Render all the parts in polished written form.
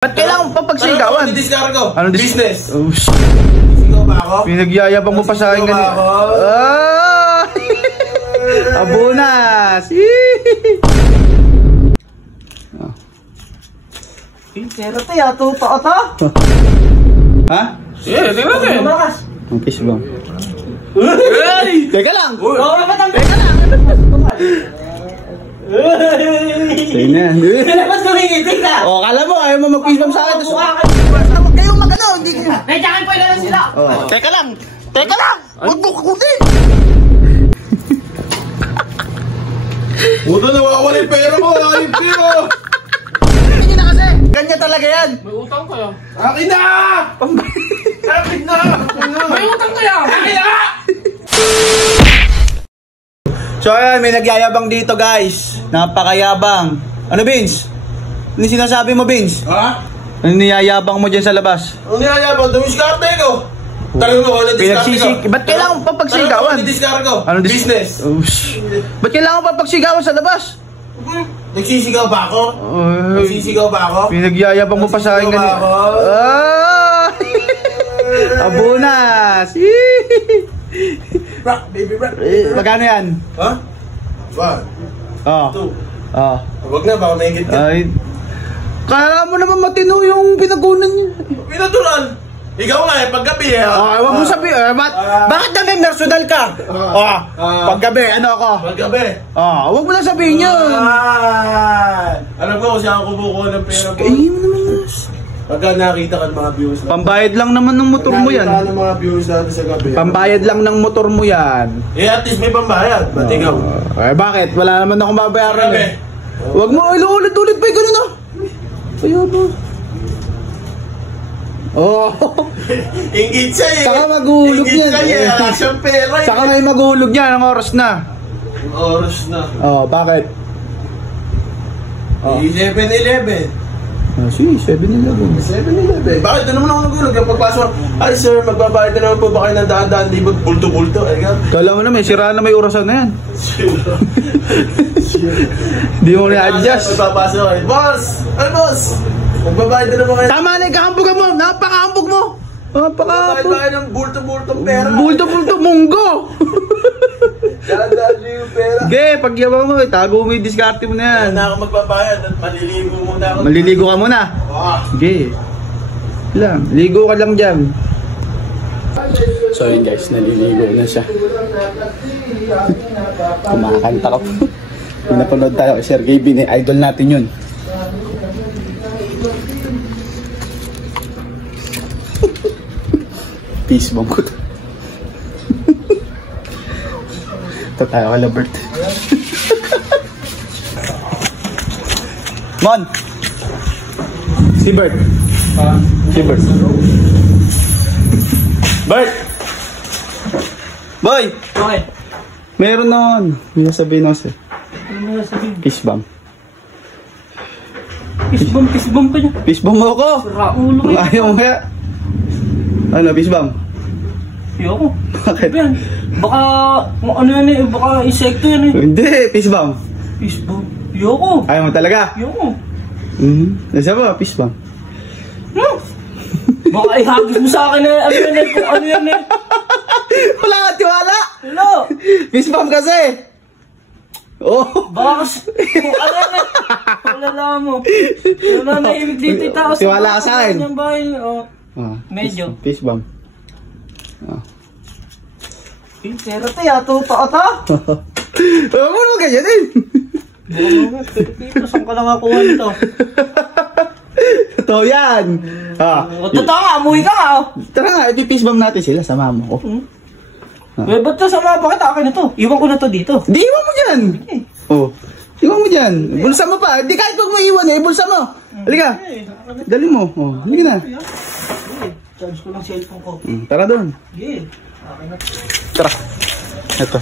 Ba't kailangan pa pagsigawan? Ano business? Oh, Sigaw ba ako? Pinagyayabang mo pa sa akin ganyan. Abunas! Pero to ya, totoo to? Ha? Yeah, di ba din? Ang kiss ba? Teka lang! Teka lang! Sa'yo na yan. Ba't gumingitig ka? O, kala mo, ayaw mo mag-kiss bomb sa akin. Basta huwag kayong mag-ano, hindi kayo. Nandiyan po ilan sila. Teka lang! Teka lang! Huwag mo kakutin! Puto, nawawala yung pera mo! Ayip ko! Hindi na kasi! Ganyan talaga yan! May utang kaya? Akin na! Akin na! May utang kaya? Akin na! So ayan, may nagyayabang dito guys. Napakayabang. Ano Vince? Ano sinasabi mo Vince? Ha? Ano niyayabang mo dyan sa labas? Ano niyayabang? Dumiskarte ko! Talagang mo, na-discarte ko. Ba't kailangan pa pagsigawan? Na-discarte ko. Ano Business. Ba't kailangan pa pagsigawan sa labas? Nagsisigaw ba ako? Nagsisigaw ba ako? Pinagyayabang mo pa sa akin ganyan. Abunas! Rock, baby rock. Magkano yan? Ha? 1, Oh. 2. Oh. Huwag na, baka may higit ka. Ay. Kaya mo naman matino yung pinagunan niya. Pinatulan! Ikaw nga paggabi Huwag mo sabihin. Bakit namin personal ka? Paggabi, ano ako? Paggabi. Huwag mo na sabihin yun. Alam ko kung saan ako kumukuha ng pera ko. Kainin mo naman yun. Pagka nakita ka ng mga viewers natin. Pambayad lang naman ng motor mo yan. Nakita ng mga viewers natin sa gabi. Pambayad lang ng motor mo yan. At least may pambayad. Ba't ikaw? Bakit? Wala naman akong babayaran Grabe. Huwag mo, ulit-ulit pa yung ganun ah. Ayaw ba? Ingit siya eh. Saka maghulog Ingit yan. siya eh. Wala siyang pera eh. Saka may maghulog yan, ang oras na. Oras na. Bakit? 11-11. Sige, 7-11. 7-11. Bakit? Doon naman ako nagulog. Pagpasok, ay sir, magbabayad na naman po ba kayo ng daan-daan libot, bulto-bulto? Kala mo naman, sira na may orasan na yan. Di mo na-adjust. Magpapasok kayo. Boss! Ay boss! Magbabayad na naman kayo. Tama na yung kahambugan mo! Napakahambog mo! Magbabayad ba kayo ng bulto-bultong pera? Bulto-bulto, munggo! Daan-daan niyo yung pera. Ge, pagyabang mo, tago mo yung diskarte mo na yan. Hindi na ako magbabayad at maliligo muna ako. Maliligo ka muna? Ge. Lang, ligo ka lang dyan. So yun guys, naliligo na siya. Kumakanta ka po. Pinapanood tayo kay Sir Gaby, idol natin yun. Peace bomb ko to. Ito tayo kay Labert. Mon! Si Bert. Si Bert. Bert! Boy! Okay. Meron nun. May nasabihin ako sa'yo. Ano mo nasabihin? Peace bomb. Peace bomb pa niya. Peace bomb mo ako! Raulo kayo. Ayaw mo kaya? Ano, peace bomb? Ayoko. Bakit? Yan. Baka, ano yan eh, baka insekto yan eh. Hindi, peace bomb. Peace bomb. Ayoko. Ayaw mo talaga? Ayoko. Nasa ba, peace bomb? Baka ihagis mo sa akin eh, ano yan eh, kung ano yan eh. Wala ka tiwala! Hello? Peace bomb kasi! Baka kasi, kung ano yan eh. Wala mo. Wala na ibig dito yung tao. Tiwala ka sa akin. Medyo. Peace bomb. Pero to ya, totoo to? Huwag mo naman ganyan din! Pero saan ka nakakuha nito? Totoo yan! Totoo nga, amuhi ka nga. Tara nga, i-peace bomb natin sila, sama mo ko. Ba't to sama? Bakit akin na to? Iwan ko na to dito. Di, iwan mo dyan! Iwan mo dyan. Bulsa mo pa. Di kahit huwag mo iwan eh, bulsa mo. Halika. Dali mo. Halika na. Charge ko ng cellphone ko. Tara doon. Sige. Akin na. Tara. Ito.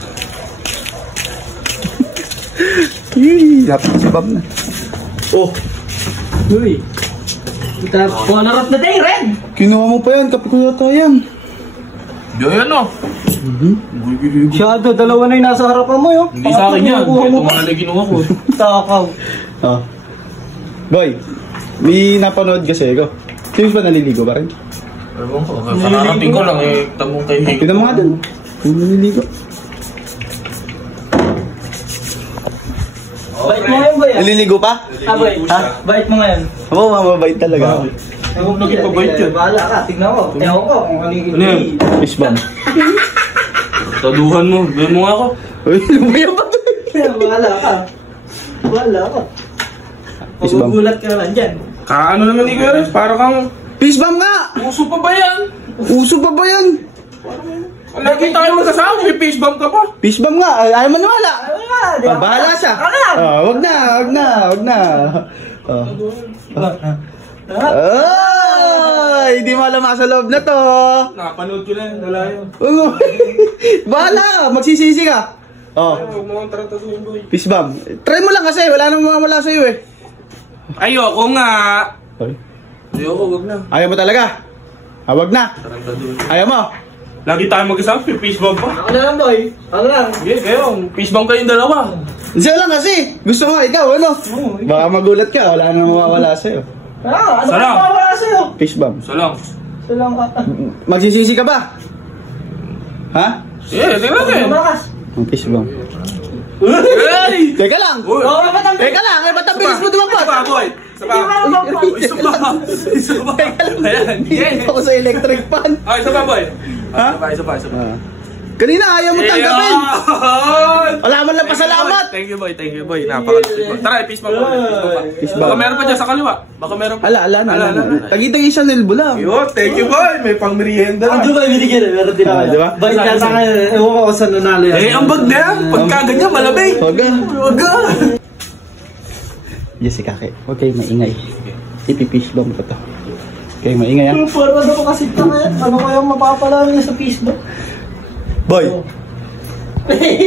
Dapat si Bob na. Uy. Color of the day, red! Kinuha mo pa yan, kape ko yata yan. Yan o. Shadow, dalawa na yung nasa harapan mo yun. Hindi sa akin yan. Ito mga na ginawa ko. Takaw. Boy, May napanood kasi ko. Sino ba naliligo pa rin? Ewan ko, kakarating ko lang eh. Tamong kay Hik. Tignan mo nga dun. Yung naliligo. Bait mo ngayon, boy. Naliligo pa? Boy. Ha? Bait mo ngayon. Oo, mababait talaga. Huwag nagpapabait yan. Bahala ka, tignan ko. Ewan ko kung ano yung Ano yan? Fish bomb. Taduhan mo. Gawin mo nga ako. Uy, lumayan pa to. Bahala ka. Bahala ka. Fish bomb. Magugulat ka naman dyan. Kaano naman ni Kuya Renz? Para kang Fish bomb nga! uso pa ba yan? Uso pa ba yan? Lagi tayo magkasama. May face bomb ka pa. Fish bomb nga. Ay, ayaw mo na wala. Ano nga, di ba? Bahala siya. Ano nga? Wag na, wag na, wag na. Ay, hindi mo alam sa loob na to. Napanood ko na yun. Dalayo. Bahala, magsisisi ka. Huwag mo kang tarantasuhin, boy. Fish bomb. Try mo lang kasi, wala nang mawala sa'yo eh. Ayoko nga. Ay, Ayoko, wag na. ayaw mo talaga? Wag na. Tarantaduhin. Ayaw mo? Lagi tayo mag-isama. May face bomb pa. Ako na lang, boy. Ako lang. Sige, kayo. Face bomb kayong dalawa. Isa lang kasi. Gusto mo, ikaw, ano? Baka magulat ka, wala nang mawawala sa'yo. Ano Sarap. ka mawala sa'yo? Fish bomb. So lang. Salang ka. Magsisisi ka ba? Ha? Sige, tingnan natin. Malakas. Ang fish bomb. Hey! Teka lang! Uy! Oo, ba't ang... Teka lang, ba't ang bilis mo dumapat? Isa pa, boy. Isa pa. Isa pa. Isa pa. Ayan. Hindi ako sa electric fan. Isa pa, boy. Ha? Isa pa. Kanina ayaw mo tanggapin. Ayun! Wala man lang pasalamat. Thank you, boy. Napaka-sweet, boy. Tara, peace bomb. Peace Baka bomb. meron pa dyan sa kaliwa. Baka meron pa. Ala na. Tagi-tagi siya nilbo lang. Yo, thank you, boy. May pang merienda na. Ano ba binigyan eh? Meron din ako. Di ba? Bait ka sa akin. Ewan ko kung saan nanalo yan. Eh, ang bag na yan. Pagka ganyan, malamig. Wag. Jessica, huwag kayo maingay. Ipipish bomb ko to. Kayo maingay ha. Pero ano ko kasi ito ngayon? Ano kaya mapapala niya sa Facebook? Boy!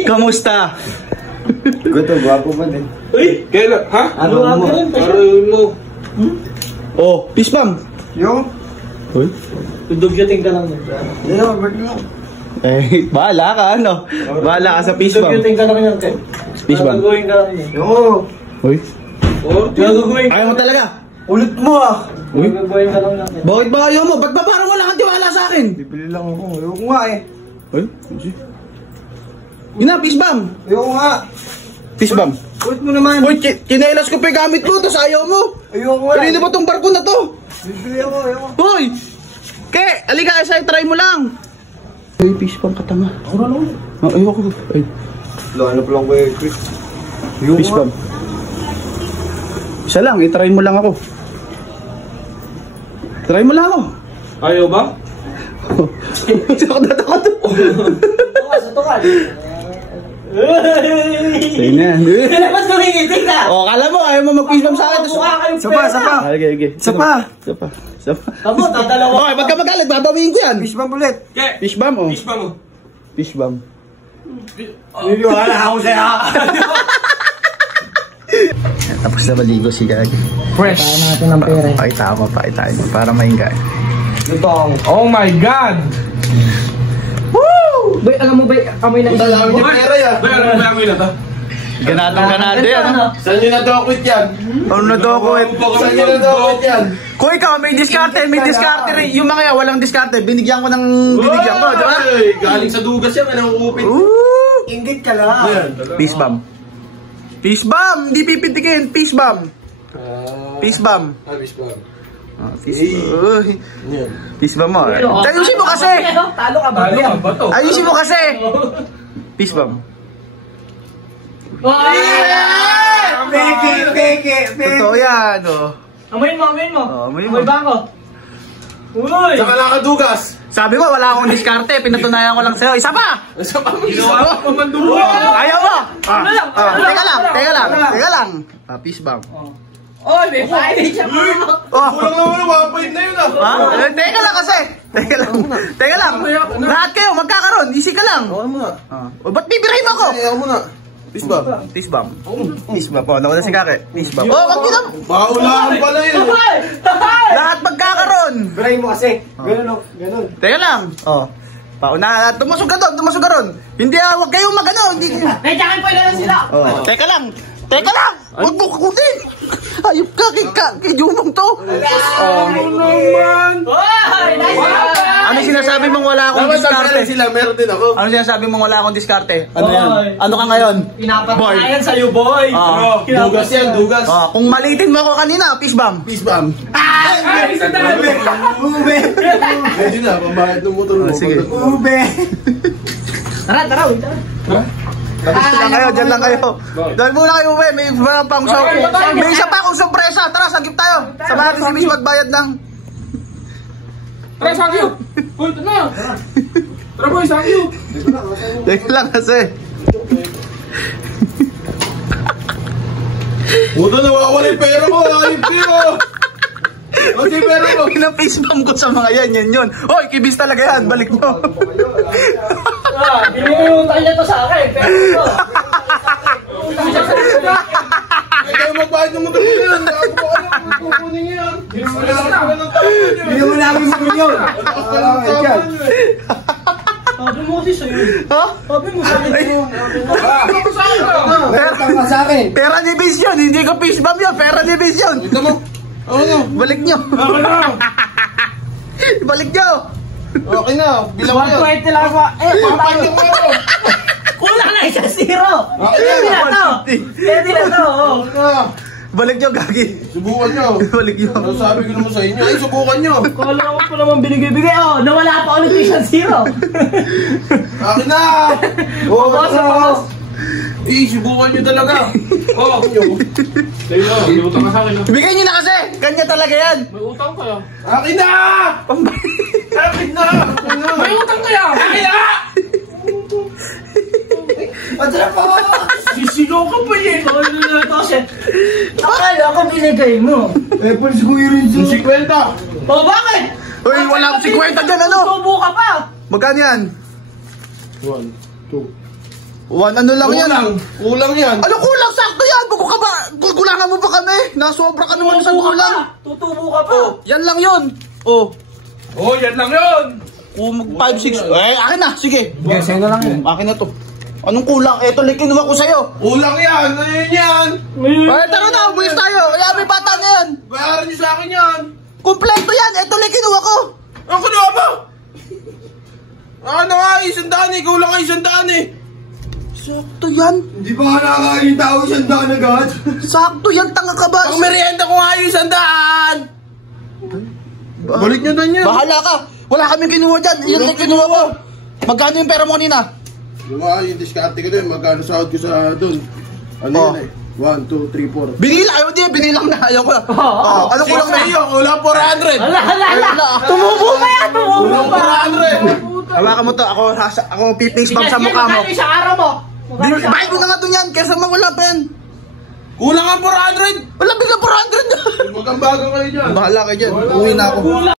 Kamusta? Gusto, gwapo pa din. Uy, kailan? Ha? Ano nga ganun? Aray mo. Oh, fish bomb! Yung? Uy? Dudugyutin ka lang yun. Yan, bird lang. Eh, bahala ka ano? Bahala ka sa fish bomb. Dudugyutin ka lang yan, Ken. Fish bomb. Gagawin ka lang yun. Yung? Uy? Gagawin ka. Ayaw mo talaga? Ulit mo ah! Uy? Gagawin ka lang yan. Bakit ba ayaw mo? Ba't ba parang wala kang tiwala sa akin? Bibili lang ako. Ayoko nga eh. Uy? Yun na, fish bomb! Ayoko nga. Fish bomb. Ulit mo naman. Uy, kinelas ko pa yung gamit mo, tapos ayaw mo. Ayoko nga. Kanina ba tong barko na to? Bibili ako, ayoko. Hoy! Ke, alika, isa try mo lang. Uy, fish bomb katanga. Ayoko. Ay, Lalo pa lang ko eh, Chris. Ayoko fish nga. bomb. Isa lang, i-try mo lang ako. Try mo lang ako. Ayaw ba? Takot na takot. Tukas. Sa'yo na yan. Ba't kumingitig ka? O, kala mo, ayaw mo mag-fish bomb sa akin. Mukha kayong Isa pa, isa pa. Okay. Isa pa. Isa pa. Tabo, tatalawa. Okay, wag ka magalit, babawiin ko yan. Fish bomb ulit. Ke, Fish bomb, oh. fish bomb mo. Fish bomb. Niniwala ako sa'yo. Tapos na maligo si Gagi. Fresh. Natin ng pera. Pakita mo para maingay. Lutong. Oh my God! Bay, alam mo ba, amoy na isang Hindi pera yan. Ano ba yung ito? Ganadong ganado yan, ha? Saan nyo na-docket yan? Ano na dokuit? Saan nyo na-docket yan? Kung ikaw may diskarte rin. Yung mga yan, walang diskarte. Binigyan ko, di ba? Ay, galing sa dugas yan. Anong upit? Ooh! Ingit ka lang. Fish bomb. Fish bomb! Hindi pipitikin. Fish bomb. Fish bomb. Fish bomb. Fish bomb. Fish bomb mo. Ayusin mo kasi! Talo ka ba? Ano ba to? Ayusin mo kasi! Fish bomb. Peke. Totoo yan, oh. Amoyin mo. amoyin mo. Amoy ba ako? Uy! Saka nakadugas. Sabi ko, wala akong diskarte. Pinatunayan ko lang sa'yo. Isa pa! Sa ginawa ko manduro. Ayaw mo! Teka lang. Fish bomb. Oy, may pilot siya mo! Kulang naman 1 point na yun ah. Ha? Teka lang kasi. Teka lang. Lahat kayo, magkakaroon. Easy ka lang. Ako muna. Ba't bibirahin mo ako? Ayaw muna. Fish bomb. Fish bomb po. Naku na si Kake. Fish bomb. Oh, wag yun. Paulaan pala yun. Lahat magkakaroon. Birahin mo kasi. Ganun o. Ganun. Teka lang. Oh. Pauna, tumusog ka doon. Hindi, wag kayong magano. Hindi. May jacket po ilan sila! Teka lang. Huwag mo kukutin. Ayop ka, kay Jumong to. naman! Hoy! Nice one! Ano sinasabi mong wala akong Dapat diskarte? nagkaroon sila, meron din ako. Ano sinasabi mong wala akong diskarte? Ano Boy. yan? Ano ka ngayon? Pinapatayan sa'yo, boy! Ah. Dugas yan, dugas. Kung malitin mo ako kanina, fish bomb. Peace bomb. Ay! Isa dami! Hindi na, pambayad ng motor mo. Sige. Tara, tara, wait. Dyan lang kayo. Dahil muna kayo, we. May isa pa akong sorpresa. Tara, sagip tayo. Samahan natin si Miss magbayad ng... Tara, sakyo! Uy, ito na! Tara boy, sakyo! Dahil lang kasi. Puto, nawawala yung pera ko. Ayip ko. Kasi pera ko. Pina-face bomb ko sa mga yan yun. Hoy, kibis talaga yan. Balik mo. Iniuutang niya to sa akin, pero ito. Ay, kayo magbayad ng motor ko yan. Ako ko alam kung kukunin niya yan. Hindi mo namin mo yun. Sabi mo kasi sa'yo. Ha? Sabi mo sa'yo. Tama sa akin. Pera ni Bis yun. Hindi ko fish bomb yun. Pera ni Bis yun. Ito mo. Ano? Balik nyo. Balik nyo. Okay na. Bilang mo yan. 120 lang ako. Papayad ko ako. Kulang na isa, zero. Okay Pwede na. na to. Pwede na to. Okay na. Balik nyo, Gagi. Subukan nyo. Balik nyo. Ano sabi ko naman sa inyo? Ay, subukan nyo. Kala ko pa naman binigay-bigay. Oh, nawala pa ulit yung zero. Akin na. Boss, boss. Eh, subukan nyo talaga. Oh! Sa'yo na, may utang ka sa akin. Bigay nyo na kasi. Kanya talaga yan. May utang kaya? Akin na. Akin na. May utang kaya! Akin na. Sisigaw ka pa eh! Ano na to, shit? Akala ko binigay mo. Eh, palis ko yun Yung sa... 50. Oh, bakit? Uy, wala akong 50 dyan, ano? Tubo ka pa. Magkano yan? 1, 2. 1 ano lang yan? Kulang. Kulang yan. Ano kulang? Sakto yan! Bago ka ba? Kukulangan mo ba kami? Nasobra ka naman sa kulang. Tutubo ka pa. Yan lang yun. Oh. Oh, yan lang yun! Kung 5, 6. Eh, akin na. Sige. Yes, yun na lang yun. Akin na to. Anong kulang? Eto, kinuha ko sa'yo. Kulang yan. Ano yun yan? Eh, tara na. Ubulis tayo. Kaya may bata na yan. Bayaran nyo sa akin yan. Kompleto yan. Eto, kinuha ko. Ang kinuha mo? Ano nga, 100 eh. Kulang nga 100 eh. Sakto yan. Hindi ba nga nakakain tao siyang daan agad? Sakto yan. Tanga ka ba? Ang merienda ko nga 100. Balik nyo doon yan. Bahala ka. Wala kaming kinuha dyan. Yan lang kinuha ko. Magkano yung pera mo kanina? Diba, yung diskarte ko din. Magkano sahod ko sa doon? Ano Oh. yun eh? 1, 2, 3, 4. Binila. Ayaw di. Binilang na. Ayaw ko. Ano kulang na? iyo? Kulang 400. Ala. Tumubo pa yan, tumubo Kulang pa. 400. Hawakan mo to. Ako pipace bump sa mukha mo. Magkano isang araw mo? Bakit mo na nga to yan? Kesa mawala pa yan. Kulang ang 400. Wala bigla 400 na. Magkambaga kayo dyan. Bahala kayo dyan. Uwi na ako.